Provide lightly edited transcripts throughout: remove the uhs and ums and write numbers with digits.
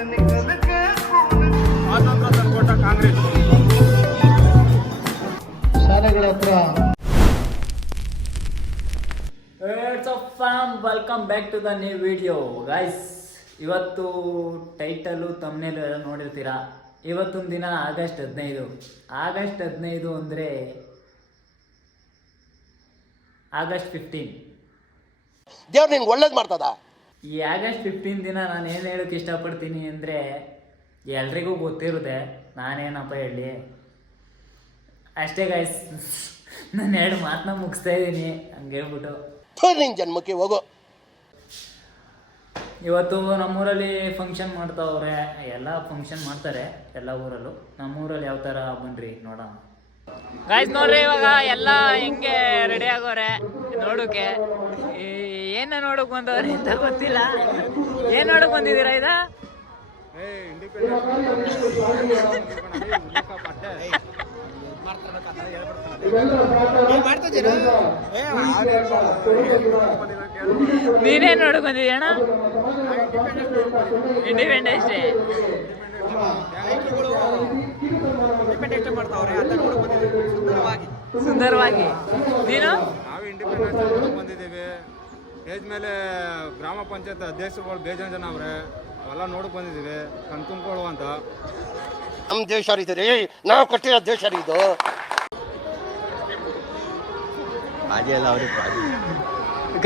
ಸ್ವಾತಂತ್ರ್ಯ ತಂದುಕೊಟ್ಟ ಕಾಂಗ್ರೆಸ್ ಶಾಲೆಗಳ ಹತ್ರ. Welcome back to the new video guys. ಇವತ್ತು ಟೈಟಲು ತಮ್ನೇಲ್ ಎಲ್ಲ ನೋಡಿರ್ತೀರಾ. ಇವತ್ತೊಂದು ದಿನ ಆಗಸ್ಟ್ 15 ಅಂದರೆ ಆಗಸ್ಟ್ 15. ದೇವ್ರು ನಿನ್ಗೆ ಒಳ್ಳೇದು ಮಾಡ್ತದ. ಈ ಆಗಸ್ಟ್ 15 ದಿನ ನಾನು ಏನು ಹೇಳೋಕ್ಕೆ ಇಷ್ಟಪಡ್ತೀನಿ ಅಂದರೆ ಎಲ್ರಿಗೂ ಗೊತ್ತಿರುತ್ತೆ, ನಾನೇನಪ್ಪ ಹೇಳಿ ಅಷ್ಟೇ ಗೈಸ್. ನಾನು 2 ಮಾತನ್ನ ಮುಗಿಸ್ತಾ ಇದ್ದೀನಿ ಹಂಗೆ ಹೇಳ್ಬಿಟ್ಟು. ನಿನ್ನ ಜನ್ಮಕ್ಕೆ ಹೋಗೋ. ಇವತ್ತು ನಮ್ಮೂರಲ್ಲಿ ಫಂಕ್ಷನ್ ಮಾಡ್ತಾವ್ರೆ, ಎಲ್ಲ ಫಂಕ್ಷನ್ ಮಾಡ್ತಾರೆ ಎಲ್ಲ ಊರಲ್ಲೂ. ನಮ್ಮೂರಲ್ಲಿ ಯಾವ ಥರ ಬನ್ರಿ ನೋಡೋಣ ಗಾಯ್ಸ್. ನೋಡ್ರಿ ಇವಾಗ ಎಲ್ಲ ಹೆಂಗೆ ರೆಡಿ ಆಗೋರೆ ನೋಡೋಕೆ. ಏನ ನೋಡಕ್ ಬಂದವ್ರೆ ಅಂತ ಗೊತ್ತಿಲ್ಲ. ಏನ್ ನೋಡಕ್ ಬಂದಿದ್ದೀರಾ ಇದ? ನೀನೇನ್ ನೋಡಕ್ ಬಂದಿದ್ದೀಯ ಅಣ್ಣ? ಇಂಡಿಪೆಂಡೆನ್ಸ್ ಡೇ ಸುಂದರವಾಗಿ. ನೀನು? ನಾವು ಇಂಡಿಪೆಂಡೆನ್ಸ್ ಬಂದಿದ್ದೀವಿ. ಸ್ಟೇಜ್ ಮೇಲೆ ಗ್ರಾಮ ಪಂಚಾಯತ್ ಅಧ್ಯಕ್ಷರುಗಳು ಬೇಜಾನ್ ಜನ ಅವ್ರೆ, ಅವೆಲ್ಲ ನೋಡಕ್ ಬಂದಿದ್ದೀವಿ. ಕಣ್ ತುಂಬ್ಕೊಳ್ಳುವ ಅಂತ. ನಮ್ಮ ದೇಶ ಇದು ರೀ, ನಾವು ಕಟ್ಟಿರೋ ದೇಶ ರೀ ಇದು.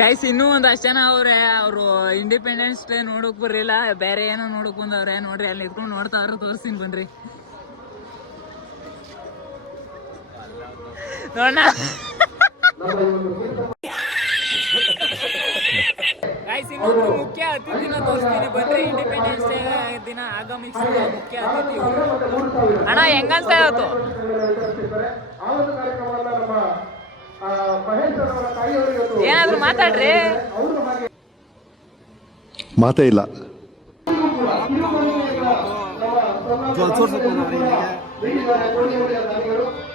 ಗೈಸ್ ಇನ್ನೂ ಒಂದಷ್ಟು ಜನ ಅವ್ರೆ, ಅವರು ಇಂಡಿಪೆಂಡೆನ್ಸ್ ಡೇ ನೋಡಕ್ ಬರ್ಲಿಲ್ಲ, ಬೇರೆ ಏನೋ ನೋಡಕ್ ಬಂದವ್ರೆ. ನೋಡ್ರಿ ಅಲ್ಲಿ ನಿಂತ್ಕೊಂಡು ನೋಡ್ತಾವ್ರೆ, ತೋರಿಸ್ತೀನಿ ಬನ್ರಿ ನೋಡ. ಗೈಸ್ ಇನ್ನೊಂದು ಮುಖ್ಯ ಅತಿಥಿನ ತೋರಿಸ್ತೀನಿ ಬನ್ರಿ. ಇಂಡಿಪೆಂಡೆನ್ಸ್ ಡೇ ದಿನ ಆಗಮಿಸಿದ ಮುಖ್ಯ ಅತಿಥಿ ಅಣ್ಣ. ಹೆಂಗನ್ಸ್ತಾ ಇವತ್ತು? ಏನಾದ್ರು ಮಾತಾಡ್ರಿ. ಮಾತೇ ಇಲ್ಲ.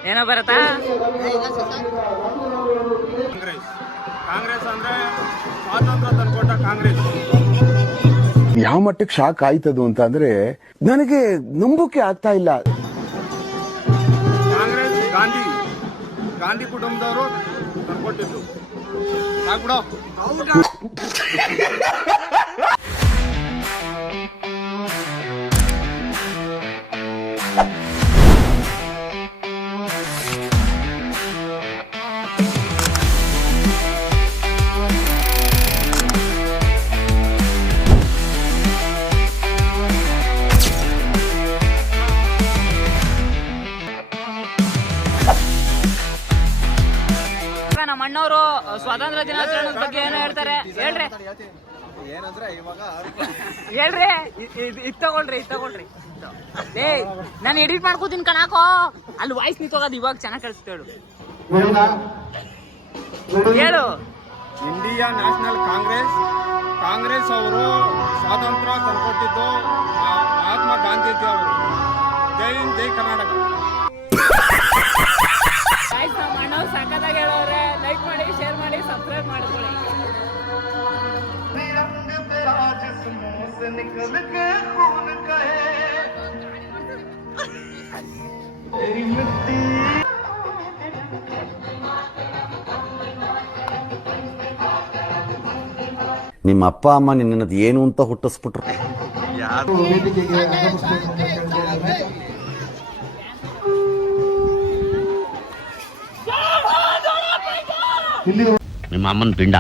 ಏನೋ ಬರತ್ತಾ? ಕಾಂಗ್ರೆಸ್ ಅಂದ್ರೆ ಸ್ವಾತಂತ್ರ್ಯ ತಂದುಕೊಟ್ಟ ಕಾಂಗ್ರೆಸ್. ಯಾವ ಮಟ್ಟಕ್ಕೆ ಶಾಕ್ ಆಯ್ತದು ಅಂತ ಅಂದ್ರೆ ನನಗೆ ನಂಬೋಕೆ ಆಗ್ತಾ ಇಲ್ಲ. ಕಾಂಗ್ರೆಸ್ ಗಾಂಧಿ ಕುಟುಂಬದವರು ತಂದ್ಕೊಟ್ಟಿದ್ದು. ಸಾಕ್ಬಿಡೋ. ನಮ್ಮ ಅಣ್ಣವರು ಸ್ವಾತಂತ್ರ್ಯ ದಿನಾಚರಣೆ ಬಗ್ಗೆ ಏನೋ ಹೇಳ್ತಾರೆ. ಹೇಳ್ರಿ ಇದು ತಗೊಳ್ರಿ. ಏ ನಾನು ಎಡಿಟ್ ಮಾಡ್ಕೋತೀನಿ ಕಣಾಕೋ. ಅಲ್ಲಿ ವಾಯ್ಸ್ ನಿಂತೋಗೋದು ಇವಾಗ ಚೆನ್ನಾಗಿ ಕಳಿಸ್ತೇಳು. ಹೇಳು. ಇಂಡಿಯಾ ನ್ಯಾಷನಲ್ ಕಾಂಗ್ರೆಸ್ ಅವರು ಸ್ವಾತಂತ್ರ್ಯ ತಂದುಕೊಟ್ಟಿದ್ದು ಮಹಾತ್ಮ ಗಾಂಧೀಜಿ ಅವರು. ಜೈ ಹಿಂದ್, ಜೈ ಕರ್ನಾಟಕ. ನಮ್ಮ ಅಣ್ಣವ್ರು ಸಕ್ಕತ್ತಾಗಿ ಹೇಳೋರೆ. ಲೈಕ್ ಮಾಡಿ, ಶೇರ್ ಮಾಡಿ, ಸಬ್ಸ್ಕ್ರೈಬ್ ಮಾಡ್ಕೊಳ್ಳಿ. ನಿಮ್ಮ ಅಪ್ಪ ಅಮ್ಮ ನಿನ್ನದು ಏನು ಅಂತ ಹುಟ್ಟಿಸ್ಬಿಟ್ರು. ನಿಮ್ಮ ಅಮ್ಮನ ಪಿಂಡ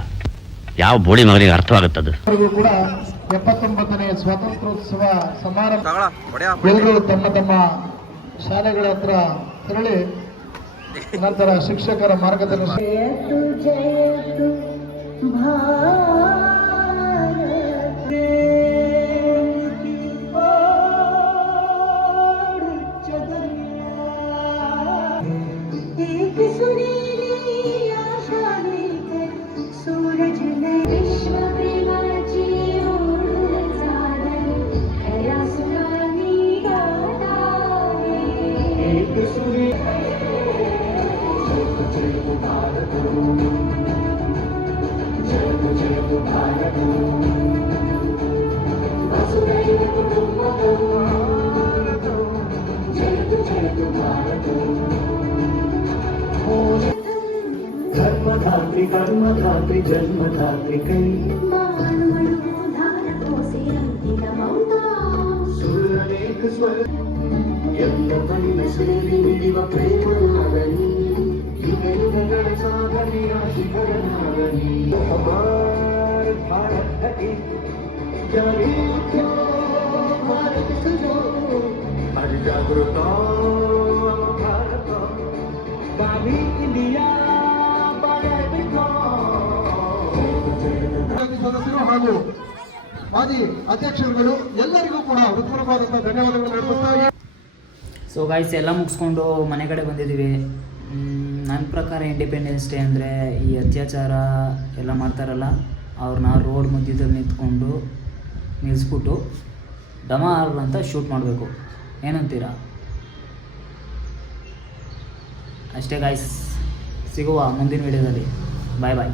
ಯಾವ ಬೋಳಿ ಮಗನಿಗೆ ಅರ್ಥವಾಗುತ್ತದೆ. ಕೂಡ 79ನೇ ಸ್ವಾತಂತ್ರ್ಯೋತ್ಸವ ಸಮಾರಂಭ ಎಲ್ಲರೂ ತಮ್ಮ ಶಾಲೆಗಳ ಹತ್ರ ತೆರಳಿ ನಂತರ ಶಿಕ್ಷಕರ ಮಾರ್ಗದರ್ಶನ. जय भारत ಸದಸ್ಯರು ಹಾಗೂ ಮಾಜಿ ಅಧ್ಯಕ್ಷರುಗಳು ಎಲ್ಲರಿಗೂ ಕೂಡ ಹೃತ್ಪೂರ್ವಕವಾದಂತಹ ಧನ್ಯವಾದಗಳು ಅರ್ಪಿಸ್ತಾ ಸೊ ಗಾಯ್ಸ್ ಎಲ್ಲ ಮುಗಿಸ್ಕೊಂಡು ಮನೆ ಕಡೆ ಬಂದಿದ್ದೀವಿ. ನನ್ನ ಪ್ರಕಾರ ಇಂಡಿಪೆಂಡೆನ್ಸ್ ಡೇ ಅಂದರೆ ಈ ಅತ್ಯಾಚಾರ ಎಲ್ಲ ಮಾಡ್ತಾರಲ್ಲ ಅವ್ರನ್ನ ರೋಡ್ ಮಧ್ಯದಲ್ಲಿ ನಿಂತ್ಕೊಂಡು ನಿಲ್ಲಿಸ್ಬಿಟ್ಟು ಡಮಾರ್ ಅಂತ ಶೂಟ್ ಮಾಡಬೇಕು. ಏನಂತೀರಾ? ಅಷ್ಟೇ ಗಾಯ್ಸ್, ಸಿಗುವ ಮುಂದಿನ ವಿಡಿಯೋದಲ್ಲಿ. ಬಾಯ್ ಬಾಯ್.